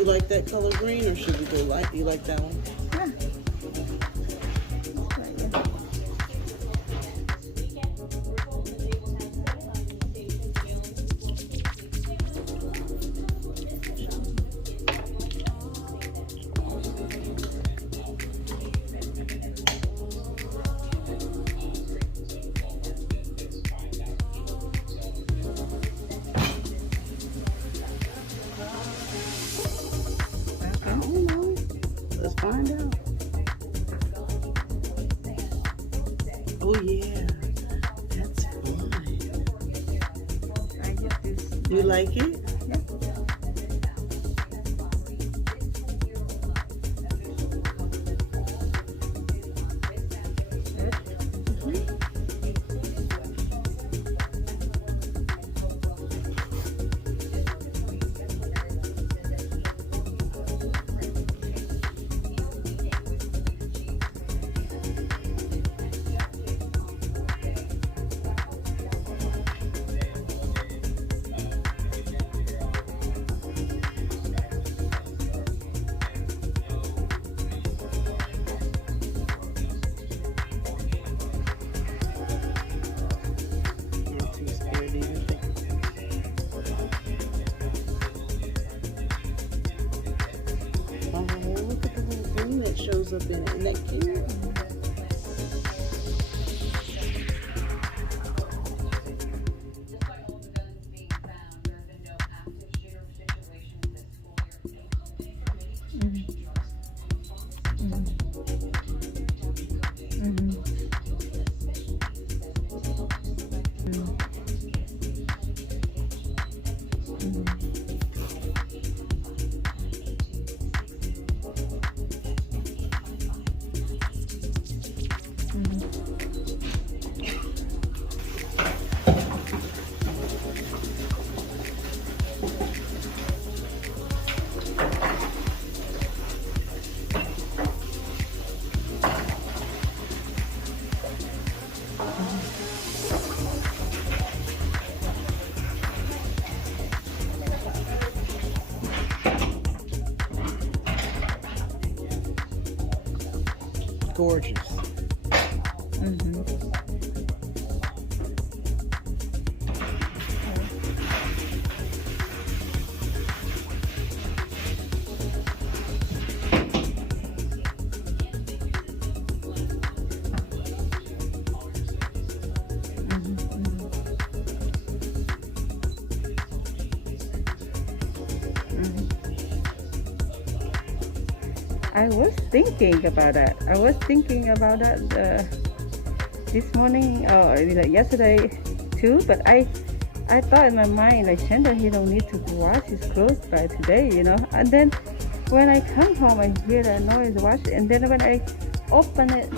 you like that color green, or should we go light? You like that one? Yeah. I don't know. Let's find out. Oh yeah, that's fun. I get this. You like it? Yeah. I'm too scared to even think. Oh, look at the little green that shows up in it. Isn't that cute? Gorgeous. I was thinking about that. I was thinking about that this morning or yesterday too. But I thought in my mind, like, Chandler, he don't need to wash his clothes by today, you know. And then when I come home, I hear that noise, wash it. And then when I open it,